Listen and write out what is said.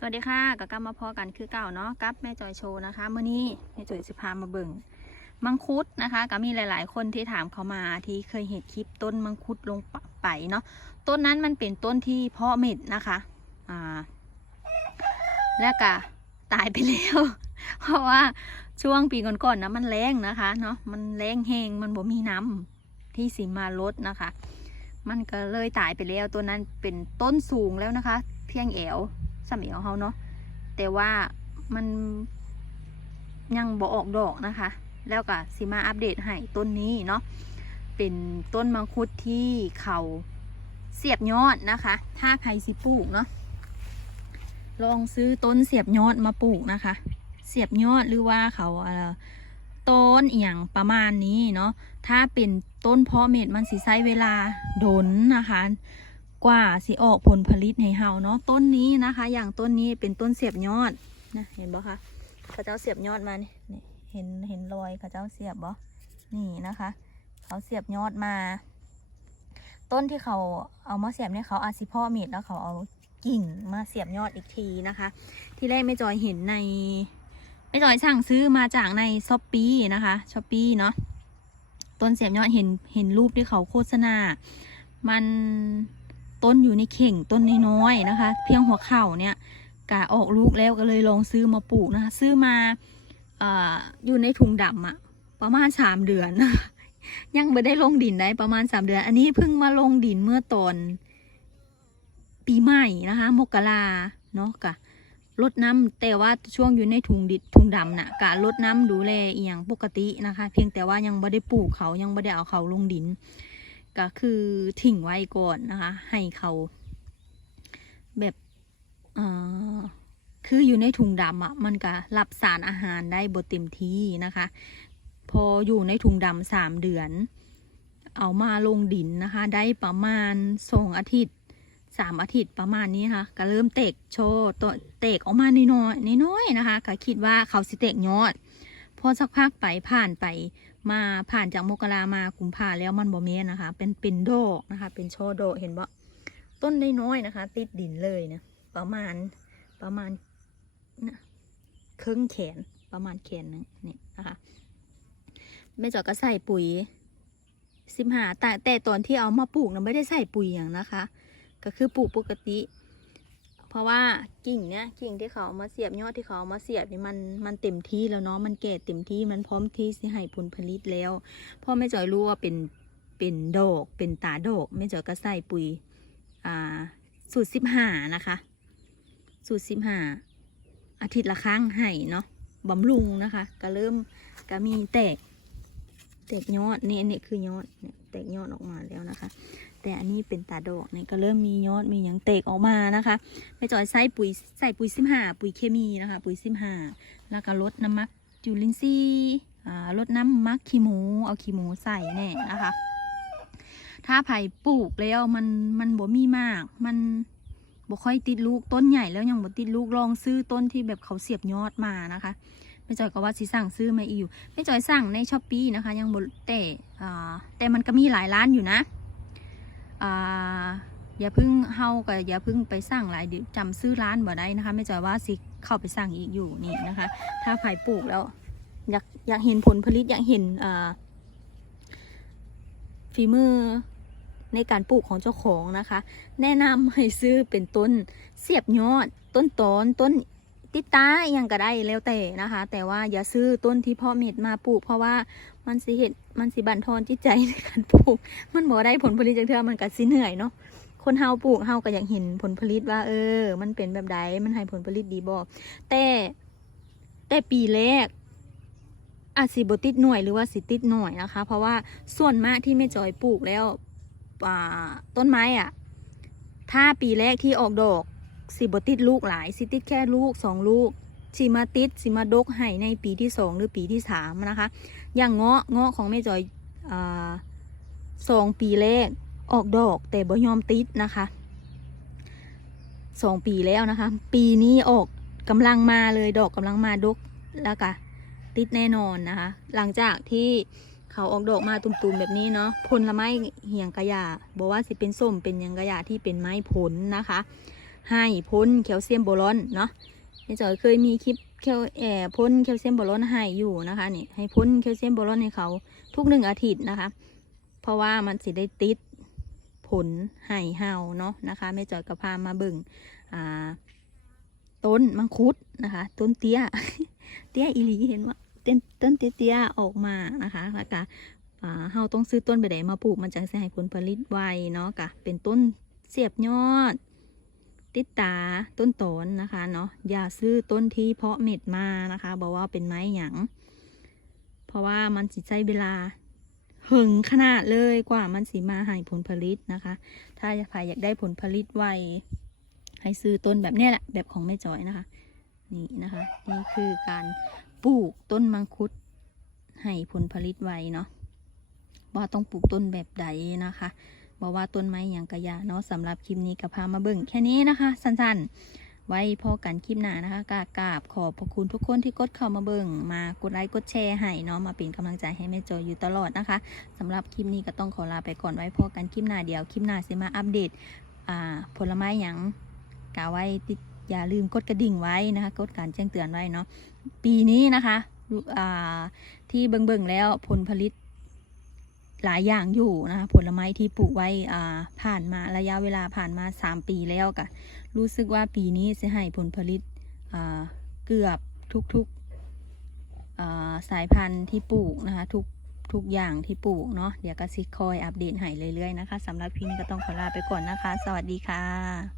สวัสดีค่ะกับกลับมาพอกันคือเก่าเนาะกับแม่จอยโชว์นะคะเมื่อนี้แม่จอยสิพามาเบิ่งมังคุดนะคะก็มีหลาย ๆ คนที่ถามเขามาที่เคยเห็นคลิปต้นมังคุดลงไปเนาะต้นนั้นมันเป็นต้นที่เพาะเม็ดนะคะอ่าแล้วก็ตายไปแล้ว เพราะว่าช่วงปีก่อนๆนะมันแรงนะคะเนาะมันแรงแห้งมันบ่มีน้ำที่สิมาลดนะคะ มันก็เลยตายไปแล้วตัวนั้นเป็นต้นสูงแล้วนะคะ เพียงแอว สำเอวเขาเนาะแต่ว่ามันยังบ่ออกดอกนะคะ แล้วก็สิมาอัปเดตให้ต้นนี้เนาะเป็นต้นมังคุดที่เขาเสียบยอดนะคะ ถ้าใครสิปลูกเนาะลองซื้อต้นเสียบยอดมาปลูกนะคะ เสียบยอดหรือว่าเขาต้นเอียงประมาณนี้เนาะถ้าเป็นต้นเพาะเม็ดมันสิใช้เวลาดนนะคะ กว่าสิออกผลผลิตให้เฮาเนาะต้นนี้นะคะ อย่างต้นนี้เป็นต้นเสียบยอดนะเห็นบ่คะเขาเจ้าเสียบยอดมานี่เห็นเห็นรอยเขาเจ้าเสียบบ่นี่นะคะ เขาเสียบยอดมา ต้นที่เขาเอามาเสียบเนี่ยเขาอาจสิพ่อเม็ดแล้วเขาเอากิ่งมาเสียบยอดอีกทีนะคะ ที่แรกไม่จอยเห็นในไม่จอยสั่งซื้อมาจากในช้อปปีนะคะช้อปปีเนาะต้นเสียบยอดเห็นเห็นรูปที่เขาโฆษณา มัน ต้นอยู่ในเข่งต้นน้อยๆนะคะ เพียงหัวเข่าเนี่ยกะออกลูกแล้วก็เลยลองซื้อมาปลูกนะคะ ซื้อมาออยู่ในถุงดำอะประมาณสามเดือน ยังไม่ได้ลงดินได้ประมาณสามเดือน อันนี้เพิ่งมาลงดินเมื่อตอนปีใหม่นะคะ มกราเนาะกะลดน้ำแต่ว่าช่วงอยู่ในถุงดิถุงดำน่ะกะลดน้ำดูแลเอียงปกตินะคะ เพียงแต่ว่ายังไม่ได้ปลูกเขายังไม่ได้เอาเขาลงดิน ก็คือทิ้งไว้ก่อนนะคะ ให้เขาแบบเอ่อคืออยู่ในถุงดำอะมันก็รับสารอาหารได้บเต็มที่นะคะ พออยู่ในถุงดำสามเดือน เอามาลงดินนะคะ ได้ประมาณสองอาทิตย์สามอาทิตย์ประมาณนี้ค่ะก็เริ่มเตกโชว์ตัวเตกออกมาน้อยๆน้อยๆนะคะก็คิดว่าเขาสิเตกยอด พอสักพักไปผ่านไป มาผ่านจากมกรามากุมภาแล้วมันบ่แม่นนะคะ เป็นเป็นโดนะคะ เป็นช่อโดเห็นบ่ต้นได้น้อยๆนะคะ ติดดินเลยนะประมาณประมาณนะครึ่งแขนประมาณแขนนึงนี่นะคะแม่จอยก็ใส่ปุ๋ยสิบหาแต่แต่ตอนที่เอามาปลูกนะไม่ได้ใส่ปุ๋ยอย่างนะคะ ก็คือปลูกปกติ เพราะว่ากิ่งเนี้ยกิ่งที่เขามาเสียบยอดที่เขามาเสียบนี่มันมันเต็มที่แล้วเนาะมันแก่เต็มที่มันพร้อมที่จะให้ผลผลิตแล้วพ่อแม่จอยรู้ว่าเป็นเป็นดอกเป็นตาดอกแม่จอยก็ใส่ปุ๋ยอ่าสูตรสิบห้านะคะ สูตรสิบห้าอาทิตย์ละครั้งให้เนาะบำรุงนะคะ ก็เริ่มก็มีแตกแตกยอดนี่อันนี่คือยอดแตกยอดออกมาแล้วนะคะ แต่อันนี้เป็นตาดอกนี่ก็เริ่มมียอดมีอย่างเตกออกมานะคะแม่จอยใส่ปุ๋ยใส่ปุ๋ยซิมหาปุ๋ยเคมีนะคะ ปุ๋ยซิมหาแล้วก็ลดน้ำมักจุลินทรีย์อ่ลดน้ำมักขี้หมู เอาขี้หมูใส่แน่นะคะ ถ้าไผ่ปลูกแล้วมันมันบ่มีมาก มันบ่ค่อยติดลูกต้นใหญ่แล้วยังบ่ติดลูกลองซื้อต้นที่แบบเขาเสียบยอดมานะคะแม่จอยก็ว่าสิสั่งซื้อมาอีกอยู่แม่จอยสั่งในช้อปปีนะคะ ยังบ่แต่แต่มันก็มีหลายร้านอยู่นะ อ่าอย่าเพึ่งเฮากับอย่าเพึ่งไปสั่งหลายเดิจำซื้อร้านบ่ได้นะคะ ไม่จอยว่าสิเข้าไปสั่งอีกอยู่นี่นะคะ ถ้าไผ่ปลูกแล้ว อยากอยากเห็นผลผลิตอยากเห็นอ่าฝีมือในการปลูกของเจ้าของนะคะ แนะนำให้ซื้อเป็นต้นเสียบยอด ต้นตอนต้น ติดตาอหยังก็ได้แล้วแต่นะคะ แต่ว่าอย่าซื้อต้นที่พ่อเม็ดมาปลูก เพราะว่ามันสิเห็ดมันสิบั่นทอนจิตใจในการปลูก มันบ่ได้ผลผลิตจากเธอมันก็สิเหนื่อยเนาะคนเฮาปลูกเฮาก็อยากเห็นผลผลิตว่า เออ มันเป็นแบบใดมันให้ผลผลิตดีบ่แต่แต่ปีแรกอาจสิบติดหน่วยหรือว่าสิติดหน่อยนะคะ เพราะว่าส่วนมากที่แม่จอยปลูกแล้วต้นไม้อะถ้าปีแรกที่ออกดอก สิบติดลูกหลาย สิติดแค่ลูกสองลูกสิมาติดสิมาดกให้ในปีที่สองหรือปีที่สามนะคะ อย่างเงาะเงาะของแม่จอยอสองปีแรกออกดอกแต่บ่ยอมติดนะคะสองปีแล้วนะคะ ปีนี้ออกกำลังมาเลยดอกกำลังมาดกแล้วก็ติดแน่นอนนะคะ หลังจากที่เขาออกดอกมาตุ่มๆแบบนี้เนาะผลไม้เหียงกระยาบอกว่าสิเป็นส้มเป็นยังกระยาที่เป็นไม้ผลนะคะ ให้พ้นแคลเซียมโบรอนเนาะแม่จอยเคยมีคลิปแคลแอพ่นแคลเซียมโบรอนให้อยู่นะคะนี่ให้พ้นแคลเซียมโบรอนให้เขาทุกหนึ่งอาทิตย์นะคะ เพราะว่ามันสิได้ติดผลให้เฮาเนาะนะคะแม่จอยก็พามาบิ่งอ่าต้นมังคุดนะคะ ต้นเตี้ย เตี้ยอีลีเห็นว่าต้นต้นเตี้ยออกมานะคะแล้วก็อ่าเฮาต้องซื้อต้นไปไหนมาปลูกมันจังสิให้ผลผลิตไวเนาะกะเป็นต้นเสียบยอด ติดตาต้นโตนนะคะเนาะอย่าซื้อต้นที่เพาะเม็ดมานะคะบอกว่าเป็นไม้หยังเพราะว่ามันสิใช้เวลาหึงขนาดเลยกว่ามันสิมาให้ผลผลิตนะคะ ถ้าใครอยากได้ผลผลิตไวให้ซื้อต้นแบบนี้แหละ แบบของแม่จอยนะคะ นี่นะคะ นี่คือการปลูกต้นมังคุดให้ผลผลิตไวเนาะว่าต้องปลูกต้นแบบใดนะคะ บอกว่าต้นไม้อย่างกระยาเนาะสำหรับคลิปนี้ก็พามาเบิ่งแค่นี้นะคะ สั้นๆ ไว้พอกันคลิปหน้านะคะกากราบขอบพระคุณทุกคนที่กดเข้ามาเบิ่งมากดไลค์กดแชร์ให้เนาะมาเป็นกำลังใจให้แม่จอยอยู่ตลอดนะคะสำหรับคลิปนี้ก็ต้องขอลาไปก่อนไว้พอกันคลิปหน้าเดียวคลิปหน้าจะมาอัปเดตอ่าผลไม้อย่างกาไว้ติดอย่าลืมกดกระดิ่งไว้นะคะกดการแจ้งเตือนไว้เนาะปีนี้นะคะอ่าที่เบิ่งๆแล้วผลผลิต หลายอย่างอยู่นะคะผลไม้ที่ปลูกไว้อ่าผ่านมาระยะเวลาผ่านมา 3 ปีแล้วกะรู้สึกว่าปีนี้จะให้ผลผลิตอ่าเกือบทุกๆสายพันธุ์ที่ปลูกนะคะทุกทุกอย่างที่ปลูกเนาะเดี๋ยวก็ซิคอยอัปเดตให้เรื่อยๆนะคะสำหรับพี่นี้ก็ต้องขอลาไปก่อนนะคะ สวัสดีค่ะ